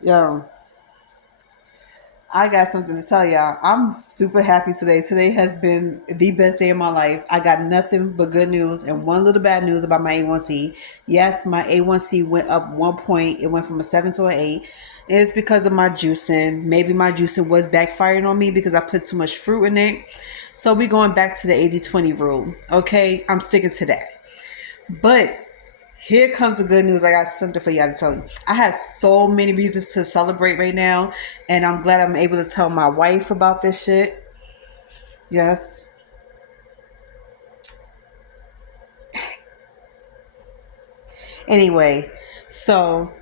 Yo, I got something to tell y'all. I'm super happy today. Today has been the best day of my life. I got nothing but good news and one little bad news about my A1C. Yes, my A1C went up 1 point. It went from a 7 to an 8. It's because of my juicing. Maybe my juicing was backfiring on me because I put too much fruit in it. So we going back to the 80-20 rule. Okay, I'm sticking to that. But here comes the good news. I got something for y'all to tell you. I have so many reasons to celebrate right now, and I'm glad I'm able to tell my wife about this shit. Yes. Anyway, so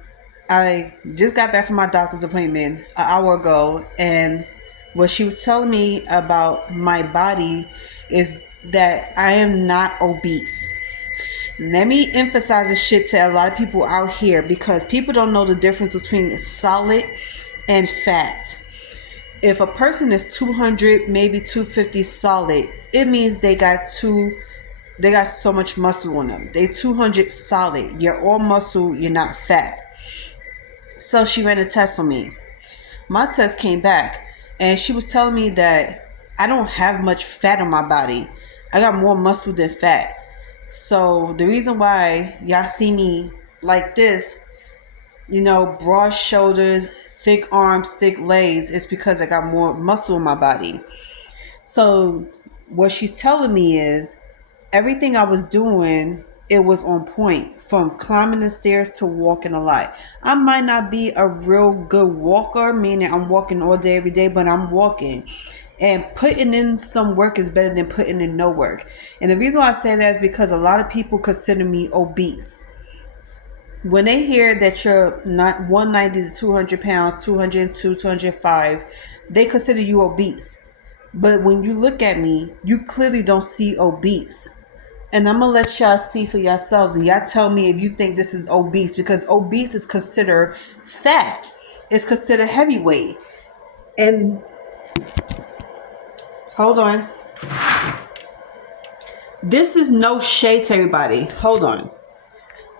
I just got back from my doctor's appointment an hour ago, and what she was telling me about my body is that I am not obese. Let me emphasize this shit to a lot of people out here because people don't know the difference between solid and fat. If a person is 200, maybe 250 solid, it means they got so much muscle on them. They 200 solid. You're all muscle, you're not fat. So she ran a test on me. My test came back and she was telling me that I don't have much fat on my body. I got more muscle than fat. So the reason why y'all see me like this, broad shoulders, thick arms, thick legs, is because I got more muscle in my body. So what she's telling me is everything I was doing, it was on point from climbing the stairs to walking a lot. I might not be a real good walker, meaning I'm walking all day, every day, but I'm walking. And putting in some work is better than putting in no work. And the reason why I say that is because a lot of people consider me obese. When they hear that you're not 190 to 200 pounds, 202, 205, they consider you obese. But when you look at me, you clearly don't see obese. And I'm gonna let y'all see for yourselves, and y'all tell me if you think this is obese, because obese is considered fat. It's considered heavyweight. And hold on. This is no shade to everybody. Hold on.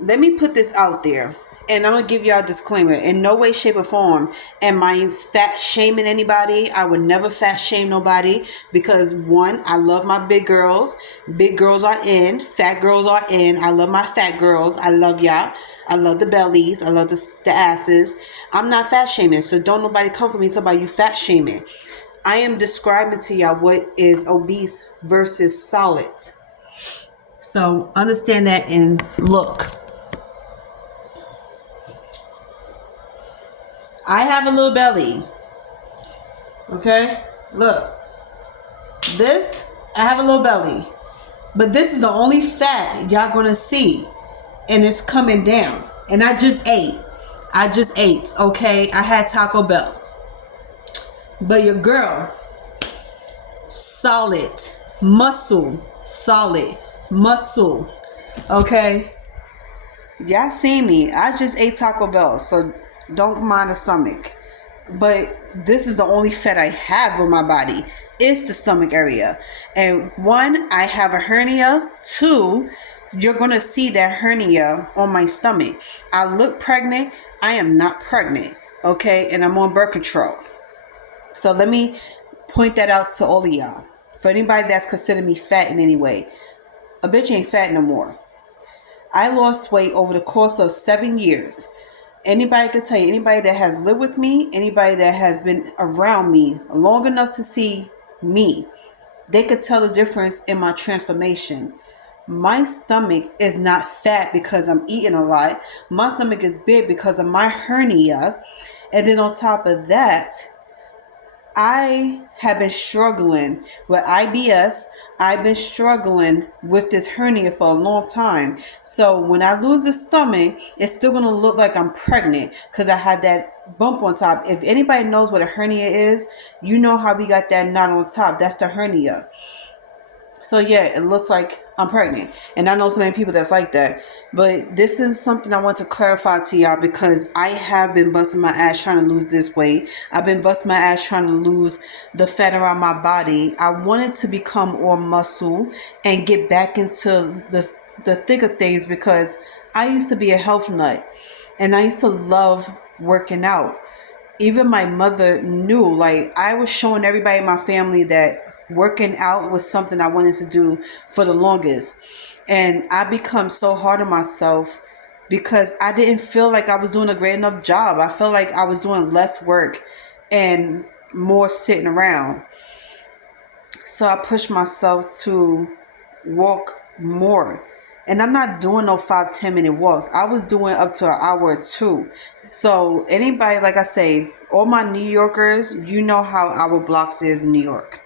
Let me put this out there. And I'm gonna give y'all a disclaimer. In no way, shape, or form am I fat shaming anybody. I would never fat shame nobody because one, I love my big girls. Big girls are in. Fat girls are in. I love my fat girls. I love y'all. I love the bellies. I love the asses. I'm not fat shaming. So don't nobody come for me and talk about you fat shaming. I am describing to y'all what is obese versus solid. So understand that and look. I have a little belly. Okay? Look. This, I have a little belly. But this is the only fat y'all gonna see. And it's coming down. And I just ate. Okay? I had Taco Bell. But your girl, solid. Muscle. Solid. Muscle. Okay? Y'all see me. I just ate Taco Bell. So don't mind the stomach. But this is the only fat I have on my body. It's the stomach area. And one, I have a hernia. Two, you're going to see that hernia on my stomach. I look pregnant. I am not pregnant. Okay? And I'm on birth control. So let me point that out to all of y'all. For anybody that's considered me fat in any way, a bitch ain't fat no more. I lost weight over the course of 7 years. Anybody could tell you, anybody that has lived with me, anybody that has been around me long enough to see me, they could tell the difference in my transformation. My stomach is not fat because I'm eating a lot. My stomach is big because of my hernia. And then on top of that, I have been struggling with IBS. I've been struggling with this hernia for a long time. So when I lose the stomach, it's still going to look like I'm pregnant because I had that bump on top. If anybody knows what a hernia is, you know how we got that knot on top. That's the hernia. So yeah, it looks like I'm pregnant. And I know so many people that's like that. But this is something I want to clarify to y'all because I have been busting my ass trying to lose this weight. I've been busting my ass trying to lose the fat around my body. I wanted to become more muscle and get back into the thick of things because I used to be a health nut. And I used to love working out. Even my mother knew, like, I was showing everybody in my family that working out was something I wanted to do for the longest. And I become so hard on myself because I didn't feel like I was doing a great enough job. I felt like I was doing less work and more sitting around. So I pushed myself to walk more. And I'm not doing no 5-10 minute walks. I was doing up to an hour or two. So anybody, like I say, all my New Yorkers, you know how our blocks is in New York.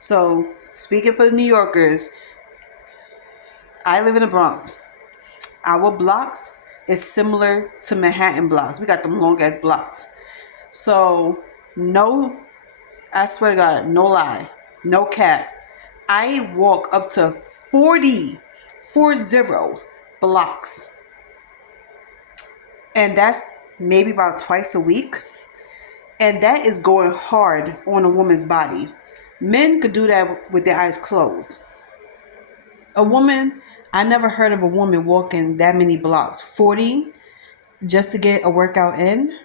So speaking for the New Yorkers, I live in the Bronx. Our blocks is similar to Manhattan blocks. We got them long ass blocks. So no, I swear to God, no lie, no cap. I walk up to 40 blocks. And that's maybe about twice a week. And that is going hard on a woman's body. Men could do that with their eyes closed. A woman, I never heard of a woman walking that many blocks. 40 just to get a workout in.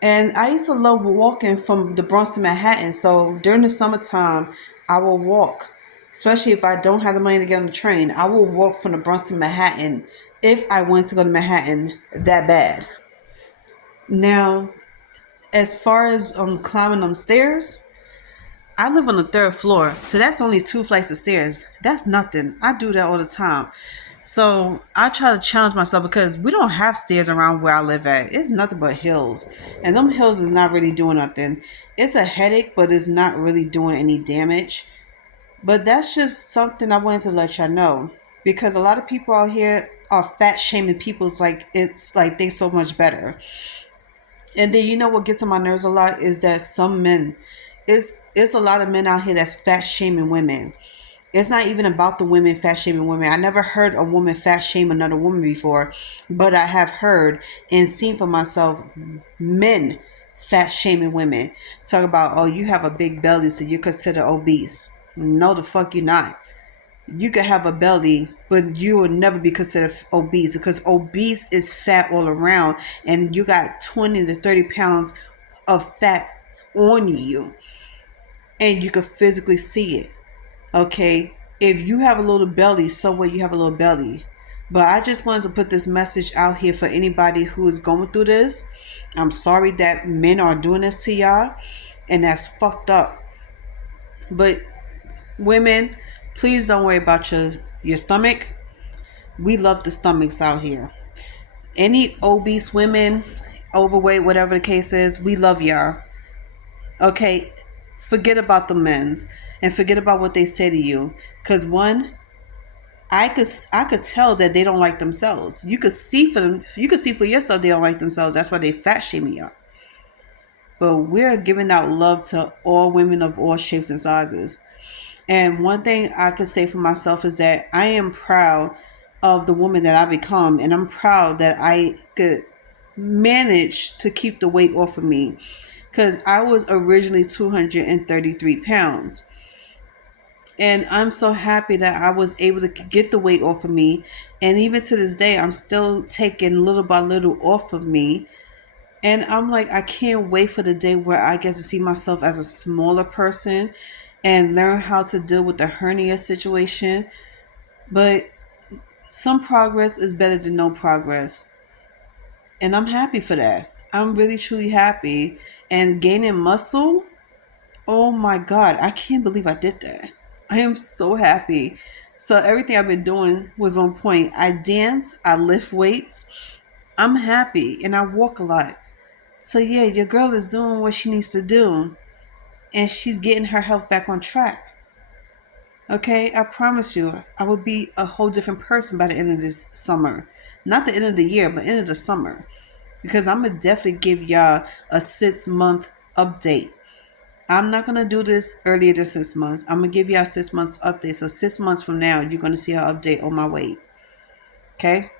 And I used to love walking from the Bronx to Manhattan. So during the summertime, I will walk. Especially if I don't have the money to get on the train, I will walk from the Bronx to Manhattan if I wanted to go to Manhattan that bad. Now, as far as climbing them stairs, I live on the third floor, so that's only 2 flights of stairs. That's nothing. I do that all the time. So I try to challenge myself because we don't have stairs around where I live at. It's nothing but hills. And them hills is not really doing nothing. It's a headache, but it's not really doing any damage. But that's just something I wanted to let y'all know. Because a lot of people out here are fat shaming people. It's like they so much better. And then you know what gets on my nerves a lot is that some men, it's a lot of men out here that's fat shaming women. It's not even about the women fat shaming women. I never heard a woman fat shame another woman before, but I have heard and seen for myself men fat shaming women. Talk about, oh, you have a big belly, so you're considered obese. No, the fuck you're not. You could have a belly, but you will never be considered obese because obese is fat all around, and you got 20 to 30 pounds of fat on you, and you could physically see it. Okay, if you have a little belly, so what, you have a little belly. But I just wanted to put this message out here for anybody who is going through this. I'm sorry that men are doing this to y'all, and that's fucked up. But women, please don't worry about your stomach. We love the stomachs out here. Any obese women, overweight, whatever the case is, we love y'all. Okay, forget about the men's and forget about what they say to you. Cause one, I could tell that they don't like themselves. You could see for them. You could see for yourself they don't like themselves. That's why they fat shaming you. But we're giving out love to all women of all shapes and sizes. And one thing I could say for myself is that I am proud of the woman that I become, and I'm proud that I could manage to keep the weight off of me, because I was originally 233 pounds. And I'm so happy that I was able to get the weight off of me. And even to this day, I'm still taking little by little off of me. And I'm like, I can't wait for the day where I get to see myself as a smaller person and learn how to deal with the hernia situation. But some progress is better than no progress. And I'm happy for that. I'm really, truly happy. And gaining muscle, oh my God, I can't believe I did that. I am so happy. So everything I've been doing was on point. I dance, I lift weights. I'm happy and I walk a lot. So yeah, your girl is doing what she needs to do. And she's getting her health back on track. Okay, I promise you, I will be a whole different person by the end of this summer. Not the end of the year, but end of the summer. Because I'm going to definitely give y'all a 6-month update. I'm not going to do this earlier than 6 months. I'm going to give y'all a 6 months update. So 6 months from now, you're going to see an update on my weight. Okay?